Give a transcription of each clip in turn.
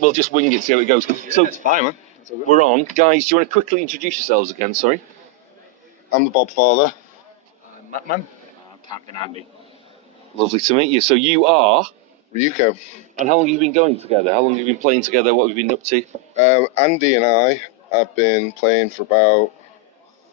we'll just wing it, see how it goes. So it's fine, man. We're on. Guys, do you want to quickly introduce yourselves again? Sorry. I'm the Bob Father. Mattman. Captain Andy. Lovely to meet you. So you are? Ryuko. And how long have you been going together? How long have you been playing together? What have you been up to? Andy and I have been playing for about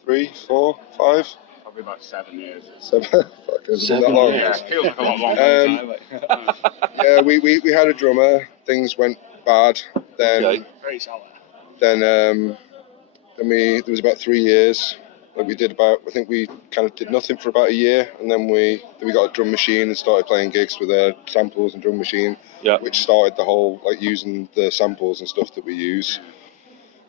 3, 4, 5. Probably about 7 years. 7. Fuck, has it been that long? Yeah, it feels like a lot longer time. Yeah, we had a drummer. Things went bad. Then Very sour. Then there was about 3 years. Like we did about, I think we kind of did nothing for about a year, and then we got a drum machine and started playing gigs with samples and drum machine, which started the whole like using the samples and stuff that we use.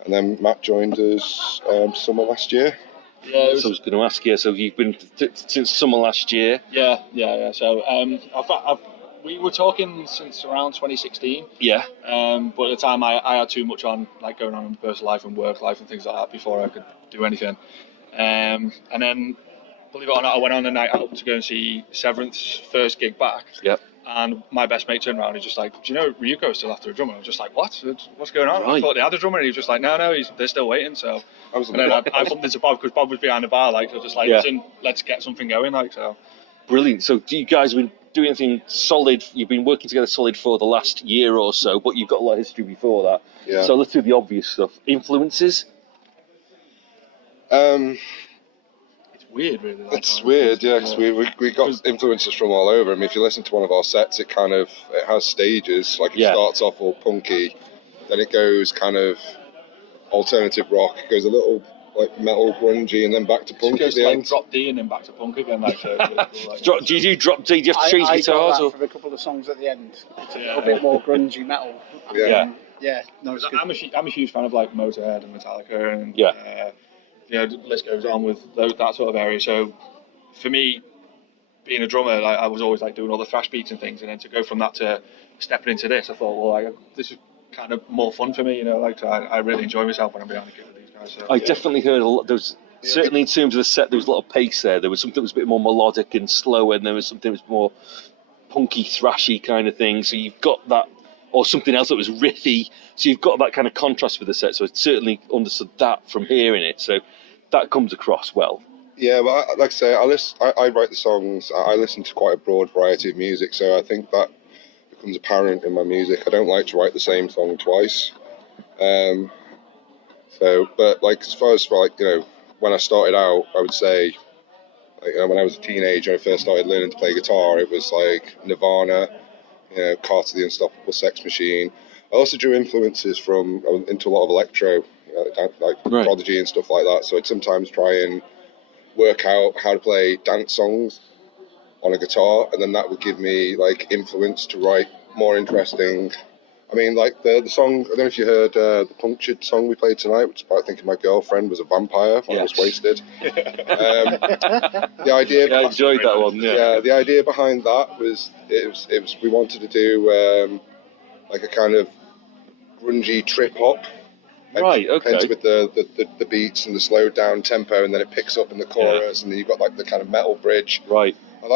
And then Matt joined us summer last year. Yeah, so I was going to ask you. So you've been since summer last year. Yeah. So we were talking since around 2016. Yeah. But at the time I had too much on, like going on in personal life and work life and things like that before I could do anything. And then, believe it or not, I went on a night out to go and see Severance's first gig back. Yep. And my best mate turned around and was just like, do you know Ryuko's still after a drummer? I was just like, what? What's going on? Right. I thought they had a drummer, and he was just like, no, they're still waiting. So and then I bumped into Bob because Bob was behind the bar, like, so just like, listen, let's get something going, like, so. Brilliant. So do you guys have been doing anything solid? You've been working together solid for the last year or so, but you've got a lot of history before that. Yeah. So let's do the obvious stuff. Influences? It's weird, really. It's weird, yeah, because we got influences from all over. I mean, if you listen to one of our sets, it has stages. Like, it starts off all punky, then it goes kind of alternative rock, it goes a little like metal grungy, and then back to punk at the end. Drop D and then back to punk again. Like, so, do you do drop D? Do you have to change guitars? I got that for a couple of songs at the end. It's a little bit more grungy metal. No, it's good. I'm a huge fan of like Motorhead and Metallica, and the list goes on with that sort of area. So for me, being a drummer, I was always like doing all the thrash beats and things, and then to go from that to stepping into this, I thought, well, this is kind of more fun for me, you know. Like, so I really enjoy myself when I'm behind the gig with these guys. So, I definitely heard a lot. There was certainly in terms of the set, there was a lot of pace there. There was something that was a bit more melodic and slower, and there was something that was more punky, thrashy kind of thing. So you've got that, or something else that was riffy. So you've got that kind of contrast with the set. So I certainly understood that from hearing it. So that comes across well. Yeah, well, like I say, I write the songs. I listen to quite a broad variety of music, so I think that becomes apparent in my music. I don't like to write the same song twice. But like as far as like, you know, when I started out, I would say, like, you know, when I was a teenager and I first started learning to play guitar, it was like Nirvana, you know, Carter the Unstoppable, Sex Machine. I also drew influences from, I was into a lot of electro, like Prodigy and stuff like that. So I'd sometimes try and work out how to play dance songs on a guitar, and then that would give me like influence to write more interesting. I mean, like the song, I don't know if you heard the Punctured song we played tonight, which is about thinking my girlfriend was a vampire when I was wasted. The idea, I enjoyed that one. Yeah, the idea behind that was we wanted to do like a kind of grungy trip hop. Right, okay. With the beats and the slowed down tempo, and then it picks up in the chorus, and then you've got like the kind of metal bridge. Right. I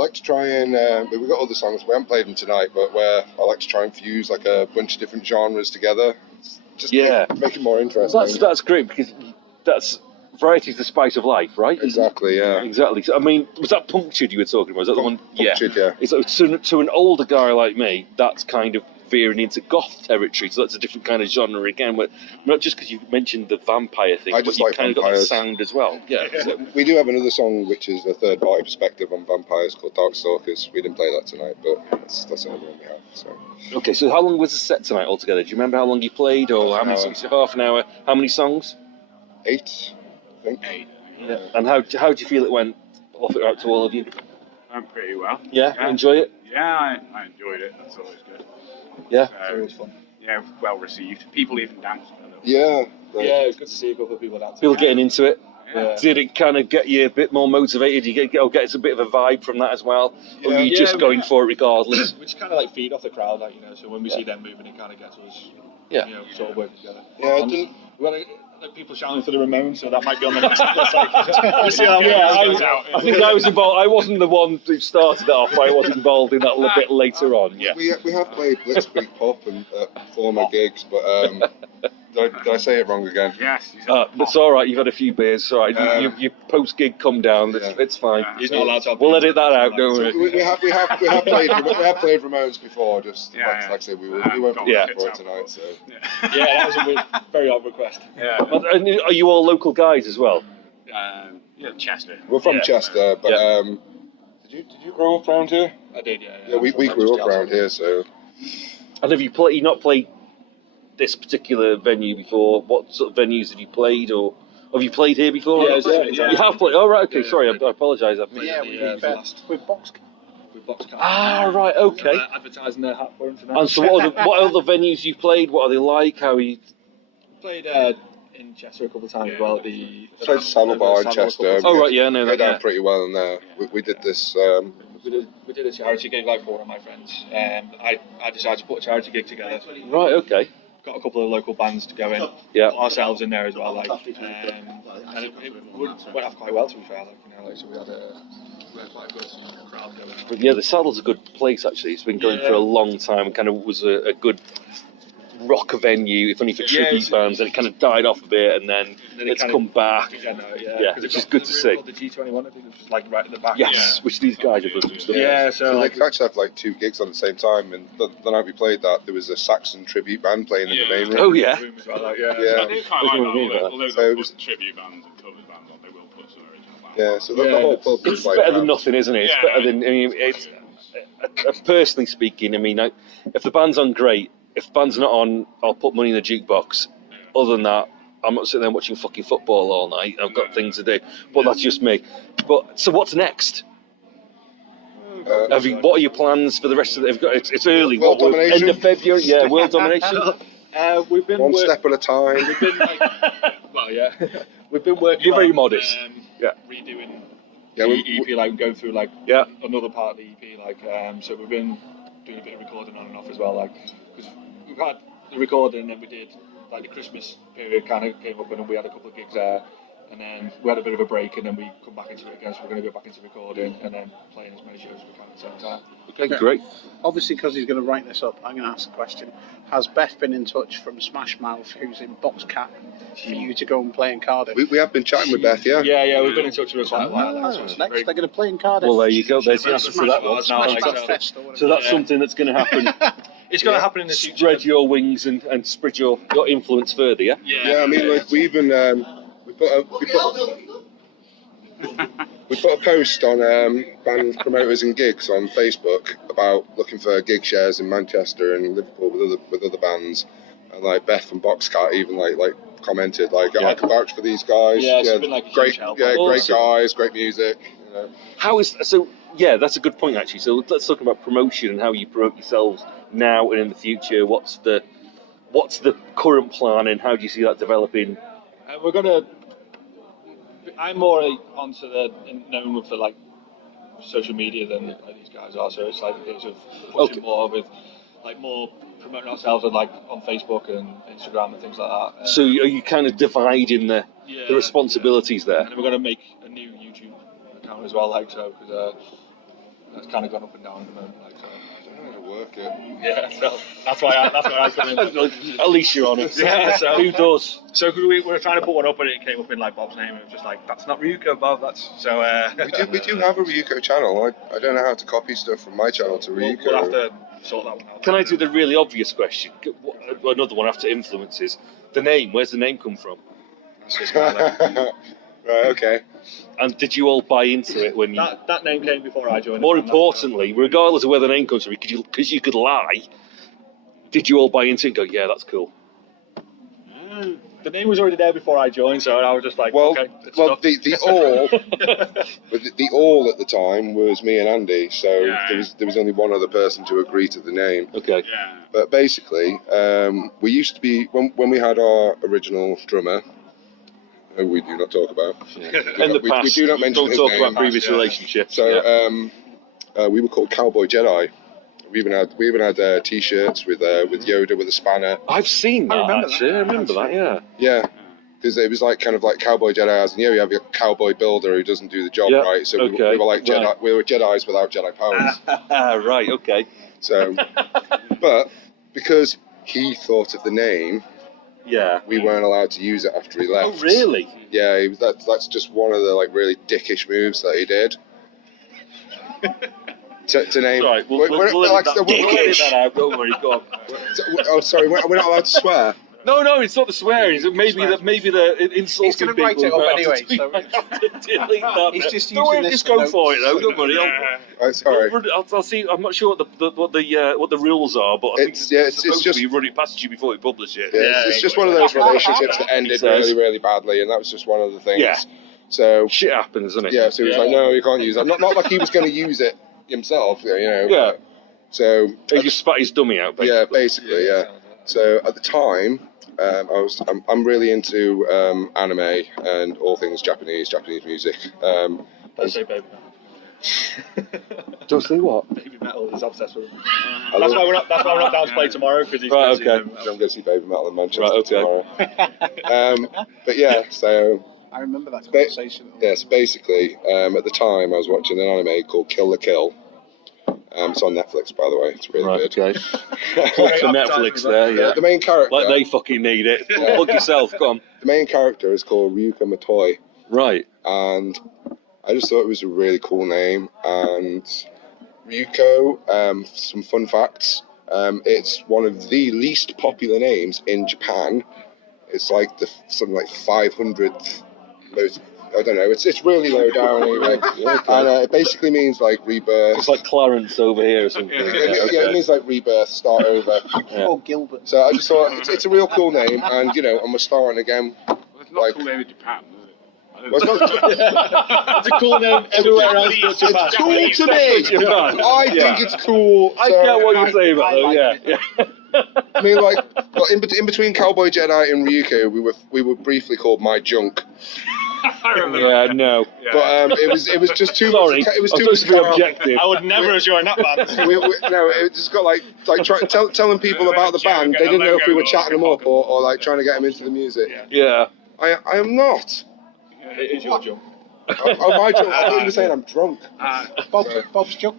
like to try and we've got other songs, we haven't played them tonight, but where I like to try and fuse like a bunch of different genres together. Just make it more interesting. That's great, because that's variety is the spice of life, right? Exactly, yeah. Exactly. So, I mean, was that Punctured you were talking about? Was that the one? Punctured, yeah. It's to an older guy like me, that's kind of veering into goth territory, so that's a different kind of genre again. But not just because you mentioned the vampire thing, but you kind of got that sound as well. Yeah. So. We do have another song which is a third party perspective on vampires called Darkstalkers. We didn't play that tonight, but that's another one we have. So. Okay, so how long was the set tonight altogether? Do you remember how long you played, or how many songs? Half an hour. How many songs? 8, I think. 8. Yeah. And how do you feel it went? Offer it out to all of you. Went pretty well. Yeah. Enjoy it. Yeah, I enjoyed it. That's always good. Yeah, it's always fun. Yeah, well received. People even danced. Yeah. Yeah, it's good to see a couple of people dancing. People getting into it. Yeah. Did it kind of get you a bit more motivated? You get a bit of a vibe from that as well? Or are you just going for it regardless? We just kind of like feed off the crowd, like, you know, so when we see them moving, it kind of gets us, you know, sort of working together. Yeah, people shouting for the Ramones, so that might be on the next list. We'll see how I think I was involved. I wasn't the one who started it off. I was involved in that a little bit later on. Yeah. We have played Blitzkrieg Pop and former gigs, but did I say it wrong again? Yes. It's all right. You've had a few beers. It's all right. You post gig come down. It's fine. He's not allowed to. We'll edit that out. Don't worry. We have played Ramones before. Just like I said, we won't be for it tonight. So that was a very odd request. Yeah. And are you all local guys as well? Chester. we're from Chester, but did you grow up around here? I did. Yeah. Yeah, we grew up around here, so. And have you not played this particular venue before? What sort of venues have you played, or have you played here before? Yeah. You have played. Oh, right. Okay. Sorry, I apologise. I've missed it. With Box. Right. Okay. Advertising their hat for tonight. And so, what other venues you've played? What are they like? How are you? Played in Chester a couple of times as well. Played Saddle Bar in Chester. Oh, right. Yeah. No. We're down pretty well in there. We did this. We did a charity gig, like 4 of my friends. I decided to put a charity gig together. Right. Okay. Got a couple of local bands to go in. Yeah. Put ourselves in there as well, like, and it went off quite well, to be fair. So we had quite a good crowd going. But yeah, the Saddle's a good place actually. It's been going for a long time. Kind of was a good rock venue, if only for tribute bands, and it kind of died off a bit, and then it's come back. Which is good to see. The G21, I think it was like right at the back. Yes, which these guys have done some stuff. Yeah, so they could actually have like 2 gigs on the same time, and the night we played that, there was a Saxon tribute band playing in the main room. Oh yeah. I do quite like that. Although they put tribute bands and cover bands on, they will put some original bands. Yeah, so the whole pub It's was better than nothing, isn't it? It's better than. I mean, it's personally speaking. I mean, if the band's on, great. If the band's not on, I'll put money in the jukebox. Other than that, I'm not sitting there watching fucking football all night. I've got things to do. But that's just me. But so what's next? What are your plans for the rest of the? It's early. World domination. End of February. Yeah, world domination. We've been one step at a time. We've been we've been working. You're very modest. Redoing the EP, like going through another part of the EP, so we've been doing a bit of recording on and off as well, because we've had the recording, and then we did the Christmas period kind of came up, and we had a couple of gigs there, and then we had a bit of a break, and then we come back into it again. So we're going to go back into recording and then playing as many shows as we can at the same time. Okay, great. Obviously, because he's going to write this up, I'm going to ask the question: has Beth been in touch from Smash Mouth, who's in Boxcat, for you to go and play in Cardiff? We have been chatting with Beth, yeah. Yeah, we've been in touch with her quite a while. What's next? They're going to play in Cardiff. Well, there you go. There's the answer to that one. So that's something that's going to happen. It's going to happen in the future. Spread your wings and spread your influence further, yeah? Yeah, I mean, we even we put a post on band promoters and gigs on Facebook about looking for gig shares in Manchester and Liverpool with other bands, and Beth from Boxcat even commented I can vouch for these guys. Yeah, it's been a great, huge help. Great guys, great music. How is so? Yeah, that's a good point actually. So let's talk about promotion and how you promote yourselves now and in the future. What's the current plan, and how do you see that developing? I'm more onto known for social media than these guys are. So it's a case of pushing more with more promoting ourselves on Facebook and Instagram and things like that. So are you kind of dividing the responsibilities there? And we're going to make a new YouTube account as well, because it's kind of gone up and down at the moment. Work it. Yeah, so that's why I come in. At least you're honest. Yeah, so who does? So we were trying to put one up, and it came up in Bob's name, and it was just that's not Ryuko, Bob. That's so. We do have a Ryuko channel. I don't know how to copy stuff from my channel to Ryuko. We'll have to sort that one out. Can I do the really obvious question? Another one after influences. The name. Where's the name come from? Right. Okay. And did you all buy into it when that name came before I joined? More importantly, regardless of where the name comes from, because you could lie, did you all buy into it and go, yeah, that's cool? The name was already there before I joined, so I was just okay. The all at the time was me and Andy, so there was only one other person to agree to the name. Okay. Yeah. But basically, we used to be when we had our original drummer. We do not talk about. We do not mention his talk name. about previous relationships. So we were called Cowboy Jedi. We even had T-shirts with Yoda with a spanner. I've seen that. I remember that. Yeah. Yeah, because it was like kind of like Cowboy Jedi's, and you have your cowboy builder who doesn't do the job right. So we were like Jedi. Right. We were Jedi's without Jedi powers. Right. Okay. So, but because he thought of the name, we weren't allowed to use it after he left. Oh, really? Yeah, that's just one of the like really dickish moves that he did. To name. Sorry, we'll edit that out. Don't worry. Go on. Oh, sorry. We're not allowed to swear. No, it's not the swearing. Maybe the insulting He's going to write it up anyway. So delete that. He's just don't worry, just go for it though. Don't worry. Sorry. I'll see. I'm not sure what the rules are, but I think it's just we run it past you before we publish it. Yeah, it's just one of those relationships that ended really, really badly, and that was just one of the things. Yeah. So shit happens, doesn't it? Yeah. So he was like, no, you can't use that. Not like he was going to use it himself, you know. Yeah. So he just spat his dummy out. Basically. Yeah, basically, yeah. So at the time, I'm really into anime and all things Japanese music. Don't say baby metal. Don't say what? Baby metal is obsessed with him. That's why we're not down to play tomorrow, because he's going to see I'm going to see Baby Metal in Manchester tomorrow. But yeah, so I remember that conversation. Yes, basically, at the time I was watching an anime called Kill la Kill. It's on Netflix, by the way. It's really good. Okay. For Netflix there, yeah. The main character. Like they fucking need it. Plug yourself, go on. The main character is called Ryuko Matoi. Right. And I just thought it was a really cool name. And Ryuko, some fun facts. It's one of the least popular names in Japan. It's like something like 500th most. I don't know. It's really low down anyway, and it basically means like rebirth. It's like Clarence over here or something. It means like rebirth, start over. Or Gilbert. So I just thought it's a real cool name, and and we're starting again. Well, it's not a cool name in Japan, is it? It's a cool name everywhere else but Japan. It's cool to me. I think it's cool. I get what you're saying about it, yeah. I mean, like, in between Cowboy Jedi and Ryuko, we were briefly called My Junk. I remember. Yeah, no. But it was just too Sorry, much. It was I'm too supposed to be objective. I would never have joined that band. No, it just got like telling people about the band. They didn't know if we were chatting them up or like trying to get them into the music. Yeah. I am not. It is your junk. Oh, my junk. I thought you were saying I'm drunk. Bob's junk.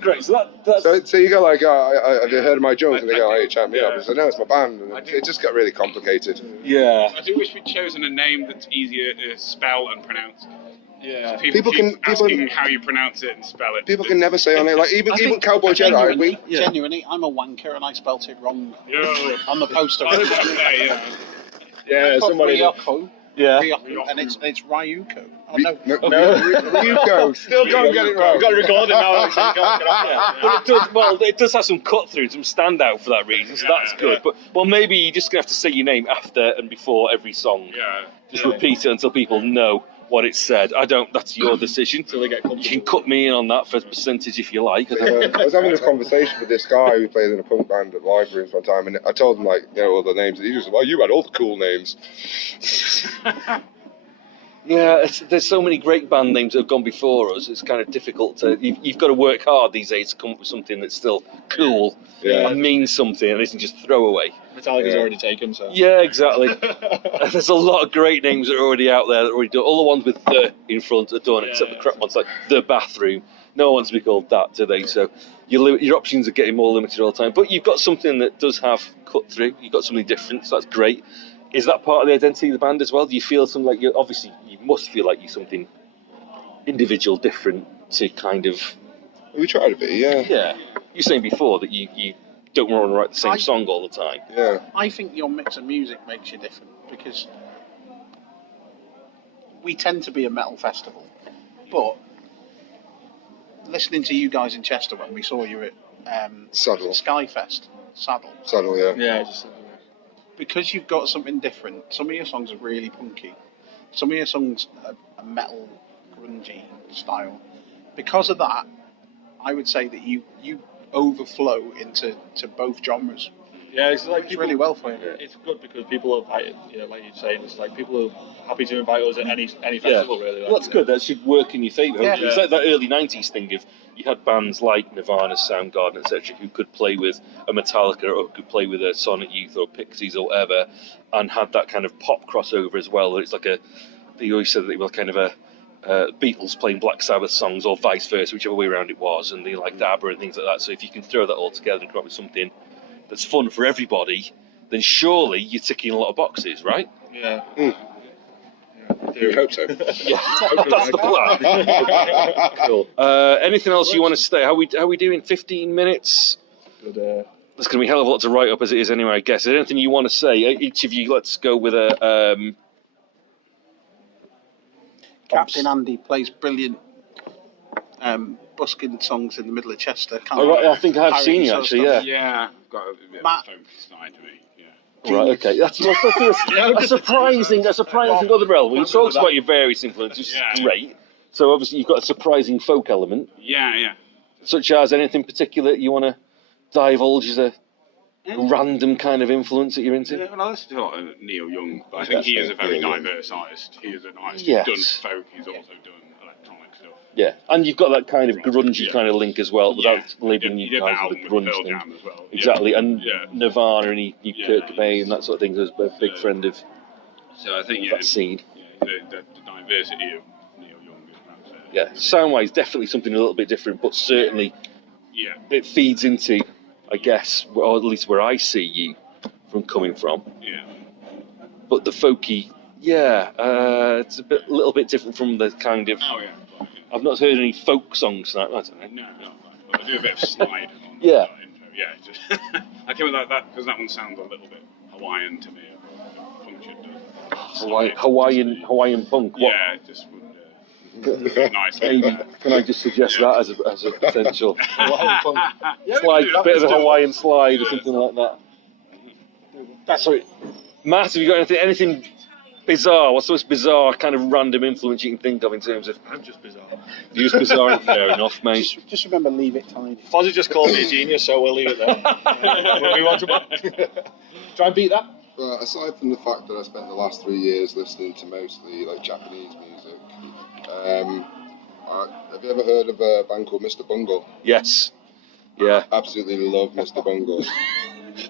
Great. So that's. So you go like, have you heard of My Junk? And they go, hey, chat me up. I said, no, it's my band. And it just got really complicated. Yeah. I do wish we'd chosen a name that's easier to spell and pronounce. Yeah. People keep asking how you pronounce it and spell it. People can never say on it. Like even Cowboy Jedi. Genuinely, I'm a wanker and I spelt it wrong on the poster. Yeah, somebody. Ryuko. Yeah. And it's Ryuko. Oh, no, Ryuko. Still can't get it wrong. We've got to record it now. So you can't get off. But it does have some cut through, some standout for that reason, so that's good. But maybe you're just gonna have to say your name after and before every song. Yeah. Just repeat it until people know what it said. That's your decision. Until they get you can cut me in on that for a percentage if you like. I was having this conversation with this guy who played in a punk band at Live Rooms one time, and I told him all the names. And he was like, "Well, you had all the cool names." Yeah, there's so many great band names that have gone before us. It's kind of difficult to. You've got to work hard these days to come up with something that's still cool and means something, and isn't just throwaway. Metallica's already taken, so. Yeah, exactly. There's a lot of great names that are already out there that are already done. All the ones with "the" in front are done, except the crap ones like "the bathroom." No one wants to be called that, do they? So your options are getting more limited all the time. But you've got something that does have cut through. You've got something different, so that's great. Is that part of the identity of the band as well? Do you feel something like you must feel like you're something individual, different to kind of. We try to be, yeah. Yeah. You were saying before that you don't want to write the same song all the time. Yeah. I think your mix of music makes you different because we tend to be a metal festival, but listening to you guys in Chester when we saw you at Saddle. Skyfest, Saddle, yeah. Yeah, because you've got something different. Some of your songs are really punky. Some of your songs are metal, grungy style. Because of that, I would say that you overflow into both genres. Yeah, it's like It's really well for you. It's good because people are like, like you're saying, it's like people are happy to invite us at any festival really. Like, well, that's good. That should work in your favour. Yeah. It's like that early '90s thing. If you had bands like Nirvana, Soundgarden, etc., who could play with a Metallica or could play with a Sonic Youth or Pixies or whatever, and had that kind of pop crossover as well. It's like they always said that they were kind of a Beatles playing Black Sabbath songs or vice versa, whichever way around it was, and they liked ABBA and things like that. So if you can throw that all together and come up with something that's fun for everybody, then surely you're ticking a lot of boxes, right? Yeah. You hope so. Yeah, that's the plan. Cool. Anything else you want to say? How we doing? 15 minutes. Good. There's going to be a hell of a lot to write up as it is anyway, I guess. Is there anything you want to say? Each of you, let's go with a... Captain Andy plays brilliant busking songs in the middle of Chester. I think I've seen you actually, yeah. Yeah, I've got a bit Matt, of a folk side to me. Yeah. Right, okay. That's a surprising other element. You talked about your various influences, which is great. So obviously you've got a surprising folk element. Yeah. Such as anything particular you want to divulge as a random kind of influence that you're into? Yeah, well, I listen to a lot of Neil Young, but I think he is a very diverse artist. He is an artist Yes. who's done folk, he's also done electronic stuff. Yeah, and you've got that kind of grungy kind of link as well, without labeling He you did guys that with the album with grunge Pearl thing. Jam as well. Exactly, and Yeah. Nirvana and he Kurt Cobain and that sort of thing. Was a big friend of So I think that scene. the diversity of Neil Young is perhaps, Yeah, sound-wise, definitely something a little bit different, but certainly it feeds into, I guess, or at least where I see you from coming from. Yeah. But the folky, it's a little bit different from the kind of. Oh, yeah. I've not heard any folk songs. I don't know. No, but I do a bit of slide on Yeah. that intro. Yeah, just I came with that because that one sounds a little bit Hawaiian to me. Function does. Hawaiian punk. What? Yeah, it just would nice. Maybe can I just suggest that as a potential Yeah, slide, we can do that. bit of a Let's do it. Hawaiian slide or something like that. That's right. Matt, have you got anything bizarre? What's the most bizarre kind of random influence you can think of in terms of? I'm just bizarre. You're just bizarre. Fair enough, mate. just remember, leave it tiny. Fozzie just called me a genius, so we'll leave it there. We want to try and beat that. Aside from the fact that I spent the last 3 years listening to mostly like Japanese music, have you ever heard of a band called Mr. Bungle? Yes. Yeah. Absolutely love Mr. Bungle.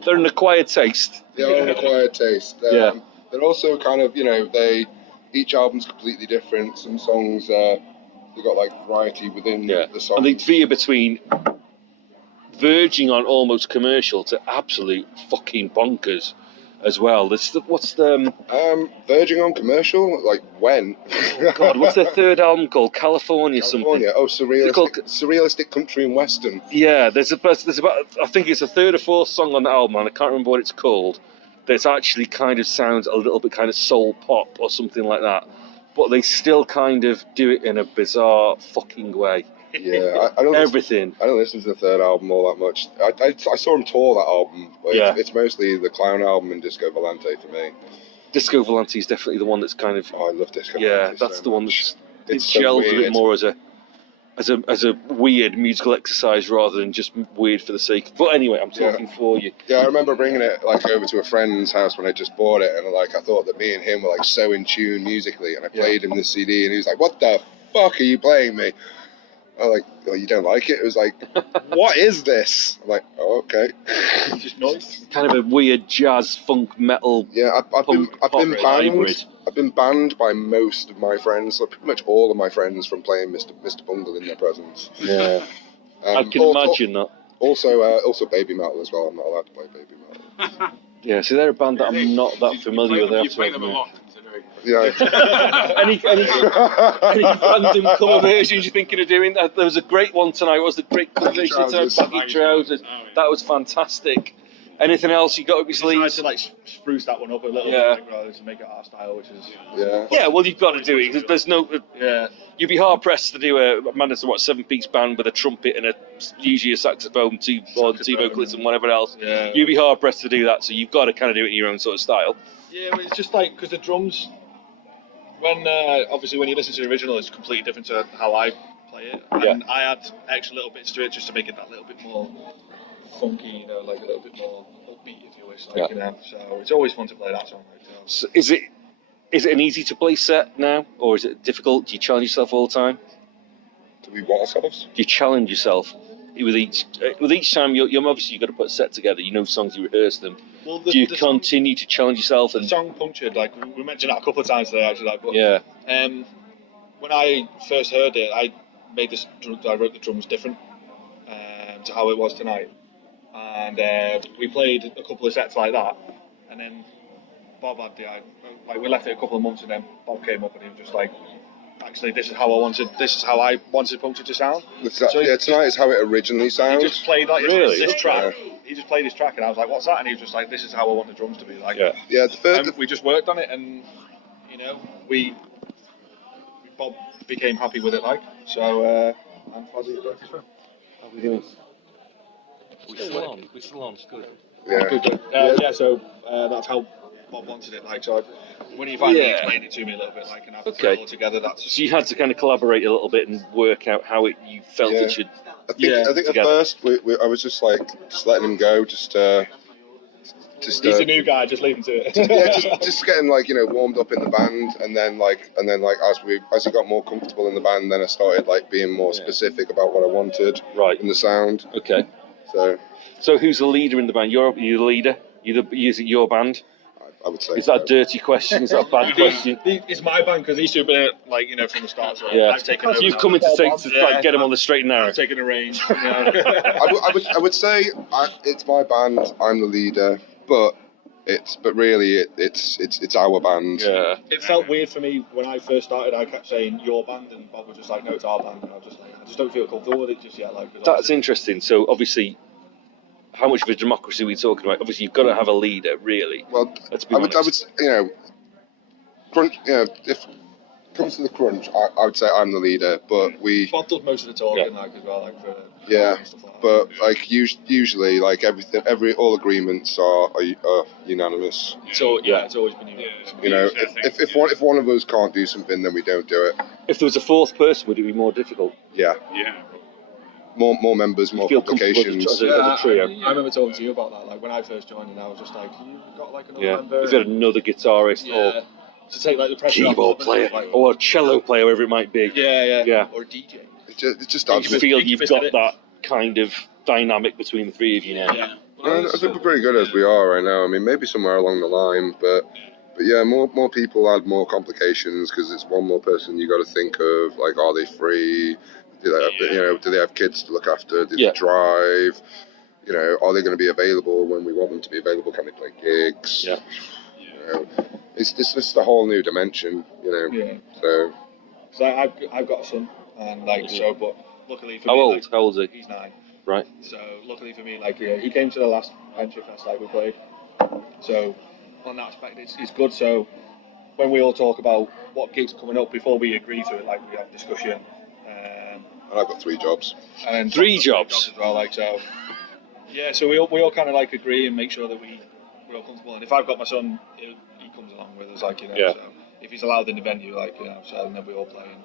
They're an acquired taste. They're an acquired taste. Yeah. They're also kind of, each album's completely different. Some songs, they've got like variety within the songs. And they veer between verging on almost commercial to absolute fucking bonkers as well. Verging on commercial? Like when? Oh God, what's their third album called? California something. Oh, surrealistic country and western. Yeah, there's about I think it's a third or fourth song on the album, and I can't remember what it's called. That actually kind of sounds a little bit kind of soul pop or something like that, but they still kind of do it in a bizarre fucking way. Yeah, I don't everything. I don't listen to the third album all that much. I saw him tour that album, but it's mostly the Clown album and Disco Volante for me. Disco Volante is definitely the one that's kind of. Oh, I love Disco Volante. Yeah, that's the one that's. It so gels a weird. bit more as a weird musical exercise rather than just weird for the sake. But anyway, I'm talking for you. Yeah, I remember bringing it over to a friend's house when I just bought it, and I thought that me and him were so in tune musically, and I played him the CD, and he was like, "What the fuck are you playing me?" I was like, "Oh, you don't like it?" It was like, "What is this?" I'm like, "Oh, okay." Just noise. Kind of a weird jazz, funk, metal. Yeah, I've been banned by most of my friends, so pretty much all of my friends, from playing Mr. Bungle in their presence. Yeah, I can imagine that. Also baby metal as well. I'm not allowed to play baby metal. Yeah, so they're a band that I'm not that familiar with. You play them a lot. Yeah. any random cover versions you're thinking of doing? There was a great one tonight. What was the great cover version tonight? Baggy Trousers. That was fantastic. Anything else you got up your sleeves? Tried to spruce that one up a little bit rather to make it our style, which is yeah. Well, you've got to do it. There's no. You'd be hard pressed to do a 7-piece band with a trumpet and usually a saxophone, two vocalists and whatever else. Yeah. You'd be hard pressed to do that. So you've got to kind of do it in your own sort of style. Yeah, but it's just because the drums, when obviously when you listen to the original, it's completely different to how I play it. And I add extra little bits to it just to make it that little bit more funky, like a little bit more upbeat, if you voice, like, you know. So it's always fun to play that song. Like, so is it an easy to play set now, or is it difficult? Do you challenge yourself all the time? Do we want ourselves? Do you challenge yourself with each time? You're obviously you've got to put a set together. You know songs, you rehearse them. Well, do you continue to challenge yourself? The song Punctured, like we mentioned that a couple of times today, actually. Like, but, yeah. When I first heard it, I wrote the drums different to how it was tonight, and we played a couple of sets like that, and then Bob had we left it a couple of months, and then Bob came up and he was just like, actually, this is how I wanted Punctured to sound. Tonight is how it originally sounds. He just played this track. Yeah. He just played this track, and I was like, "What's that?" And he was just like, "This is how I want the drums to be." Like, we just worked on it, and you know, Bob became happy with it, like. So I'm glad he broke his phone. How are we doing? We're still on. It's good. Yeah. Good. So that's how Bob wanted it, like. So when he finally explained it to me a little bit, like, and I put it all together, so you had to kind of collaborate a little bit and work out how you felt it should. I think at first I was just letting him go, he's the new guy, just leave him to it. just getting warmed up in the band, and then as he got more comfortable in the band, then I started being more specific about what I wanted in the sound. Okay. So who's the leader in the band? You're the leader. Is it your band? I would say. Is that a dirty question? Is that a bad question? It's my band because he's been it from the start. So yeah. I've taken over. You've come in to get him on the straight and narrow. I've taken a range. I would say it's my band. I'm the leader, but really it's our band. Yeah. It felt weird for me when I first started. I kept saying your band, and Bob was just like, no, it's our band. And I was just like, I just don't feel comfortable with it just yet. That's interesting. So obviously, how much of a democracy are we talking about? Obviously, you've got to have a leader, really. Well, I would, crunch. If it comes to the crunch, I would say I'm the leader, but Bob does most of the talking, as well, but usually, all agreements are unanimous. So it's always been unanimous. You know, if one of us can't do something, then we don't do it. If there was a fourth person, would it be more difficult? Yeah. Yeah. More members, more complications. As a trio. I remember talking to you about that. Like when I first joined, and I was just like, "You got another member?" Is there another guitarist or to take the pressure keyboard player or a cello player, whatever it might be? Yeah. Or a DJ. It just adds. You feel you've got that kind of dynamic between the three of you now. Yeah. I think we're pretty good as we are right now. I mean, maybe somewhere along the line, but yeah, more people add more complications because it's one more person you got to think of. Like, are they free? Do they have kids to look after? Do they drive? Are they going to be available when we want them to be available? Can they play gigs? Yeah. It's just a whole new dimension. Yeah. So I've got a son, and but luckily for me, how old is he? He's 9. Right. So luckily for me, he came to the last PentreFest we played. So on that aspect, it's good. So when we all talk about what gigs are coming up before we agree to it, we have discussion. And I've got 3 jobs. And 3 jobs as well, so we all kind of agree and make sure that we're all comfortable. And if I've got my son, he comes along with us, So if he's allowed in the venue, so then we all play. And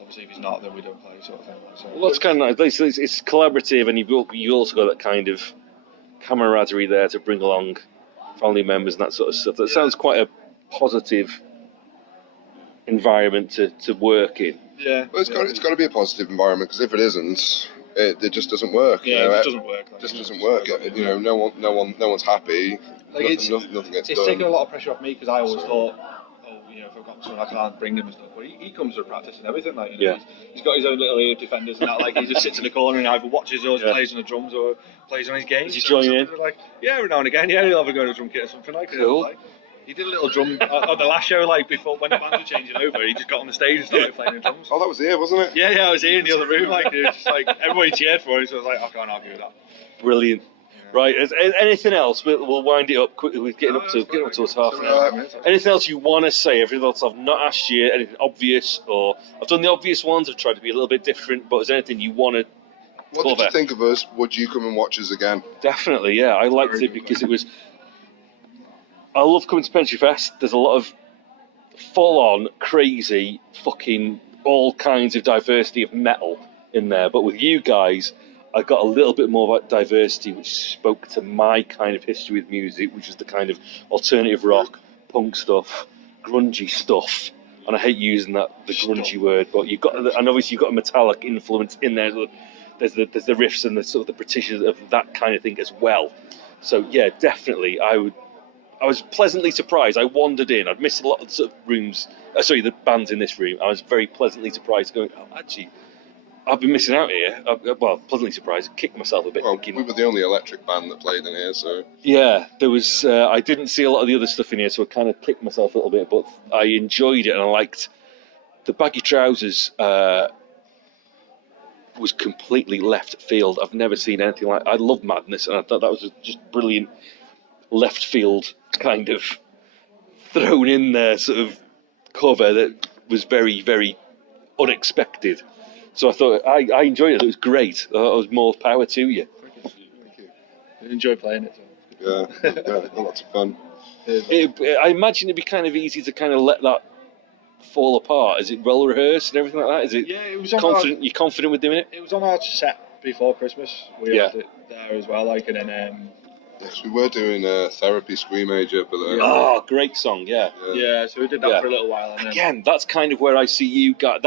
obviously, if he's not, then we don't play, sort of thing. Well, that's kind of nice. It's collaborative, and you also got that kind of camaraderie there to bring along family members and that sort of stuff. That sounds quite a positive environment to work in. Yeah. Well, it's got to be a positive environment because if it isn't, it just doesn't work. Yeah, it doesn't work. It just doesn't work. No one's happy. Nothing gets done. It's taken a lot of pressure off me because I always thought, if I've got someone, I can't bring them and stuff. But he comes to practice and everything. He's got his own little ear defenders and that. He just sits in the corner and either watches us, plays on the drums, or plays on his games. Does he join in? Every now and again. Yeah, he'll have a go to a drum kit or something Cool. He did a little drum on the last show, before when the band were changing over. He just got on the stage and started playing the drums. Oh, that was here, wasn't it? Yeah, I was here in the other room. It was just everybody cheered for him, so I was like, I can't argue with that. Brilliant. Right, anything else? We'll wind it up quickly. We're getting up towards half an hour. Anything else you want to say? Everything else I've not asked you? Anything obvious? Or I've done the obvious ones. I've tried to be a little bit different. But is there anything you want to What did you think of us? Would you come and watch us again? Definitely, yeah. I liked it because it was... I love coming to PentreFest. There's a lot of full-on, crazy, fucking all kinds of diversity of metal in there. But with you guys, I got a little bit more about diversity, which spoke to my kind of history with music, which is the kind of alternative rock, punk stuff, grungy stuff. And I hate using the grungy word, but and obviously you've got a metallic influence in there. There's the riffs and the sort of the precision of that kind of thing as well. So yeah, definitely, I was pleasantly surprised. I wandered in. I'd missed a lot of sort of rooms. The bands in this room. I was very pleasantly surprised, going, oh, actually, I've been missing out here. Pleasantly surprised. Kicked myself a bit. Well, thinking, we were the only electric band that played in here, so... Yeah, there was... I didn't see a lot of the other stuff in here, so I kind of kicked myself a little bit, but I enjoyed it, and I liked... The baggy trousers was completely left field. I've never seen anything like... I love Madness, and I thought that was just brilliant left field kind of thrown in there sort of cover that was very, very unexpected. So I thought I enjoyed it. It was great. I thought it was more power to you. Thank you. I enjoy playing it. So. Yeah, lots of fun. I imagine it'd be kind of easy to kind of let that fall apart. Is it well rehearsed and everything like that? Is it? Yeah, it was confident. You're confident with doing it? It was on our set before Christmas. We had it there as well, and then. Yes, we were doing a Therapy Screamager, but oh, great song, yeah. So we did that for a little while. And again, that's kind of where I see you guys.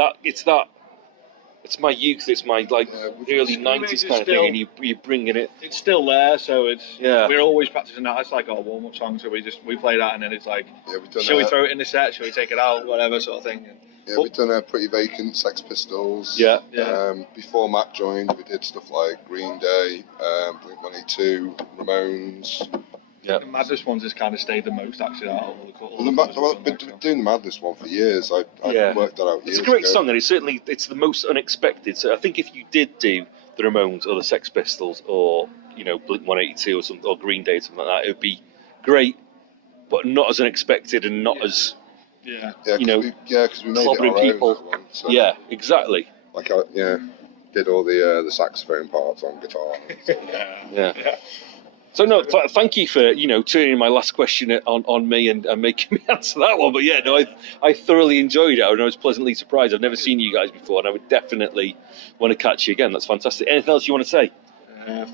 It's my youth. It's my early '90s kind of thing, and you're bringing it. It's still there, so we're always practicing that. It's like our warm-up song, so we play that, and then it's like, shall we throw it in the set? Shall we take it out? Whatever sort of thing. Yeah, we've done a Pretty Vacant, Sex Pistols. Yeah. Before Matt joined, we did stuff like Green Day, Blink-182, Ramones. Yeah. The Madness ones has kind of stayed the most actually. I've been doing the Madness one for years. I worked that out years ago. It's a great song, and it's the most unexpected. So I think if you did do the Ramones or the Sex Pistols or Blink-182 or something, or Green Day or something like that, it would be great, but not as unexpected and not as because we made it our people. own, that one, so. Yeah, exactly. Like did all the saxophone parts on guitar. Yeah. So no, thank you for turning my last question on me and making me answer that one. But yeah, no, I thoroughly enjoyed it, and I was pleasantly surprised. I've never seen you guys before, and I would definitely want to catch you again. That's fantastic. Anything else you want to say?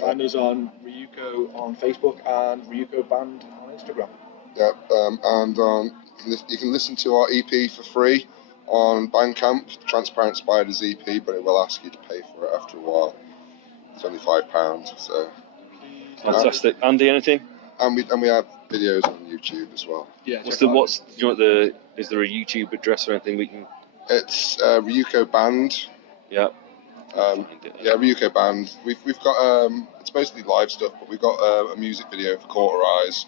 Find us on Ryuko on Facebook and Ryuko Band on Instagram. Yeah, and you can listen to our EP for free on Bandcamp, Transparent Spiders EP, but it will ask you to pay for it after a while. It's only £5, so. Fantastic. Andy, anything? And we have videos on YouTube as well. Yeah. Is there a YouTube address or anything we can? It's Ryuko Band. Yeah. Ryuko Band. We've got it's mostly live stuff, but we've got a music video for Cauterize.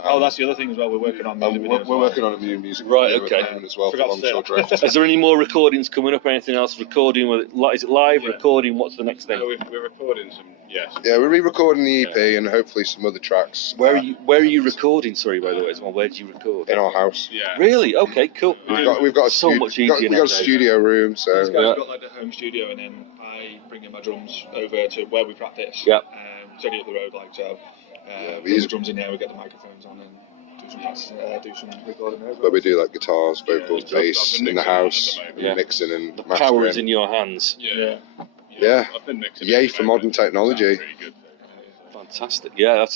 That's the other thing as well. We're working on music videos. We're working on a new music video at the moment as well for Longshore Drift. Is there any more recordings coming up or anything else? Recording? Is it live? Yeah. Recording? What's the next thing? We're recording some. Yes. Yeah, we're re-recording the EP and hopefully some other tracks. Where are you recording? Sorry, by the way, as well. Where do you record? In our house. Yeah. Really? Okay, cool. We've got so much easier. We've got a studio room, so. These guys got like the home studio, and then I bring in my drums over to where we practice. Yeah. It's only up the road, we use the drums in there. We get the microphones on and do some recording over. But we do like guitars, vocals, bass in the house, and mixing and the mastering. power is in your hands. Yeah. I've been mixing. Yay for modern technology. Really good. Fantastic. Yeah,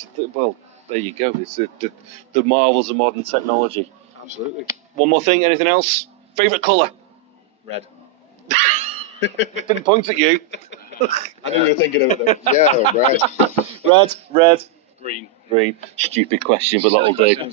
there you go. It's the marvels of modern technology. Absolutely. One more thing. Anything else? Favourite colour? Red. Didn't point at you. I knew you were thinking of it. Yeah, red. Red. Green. Stupid question, but that'll do.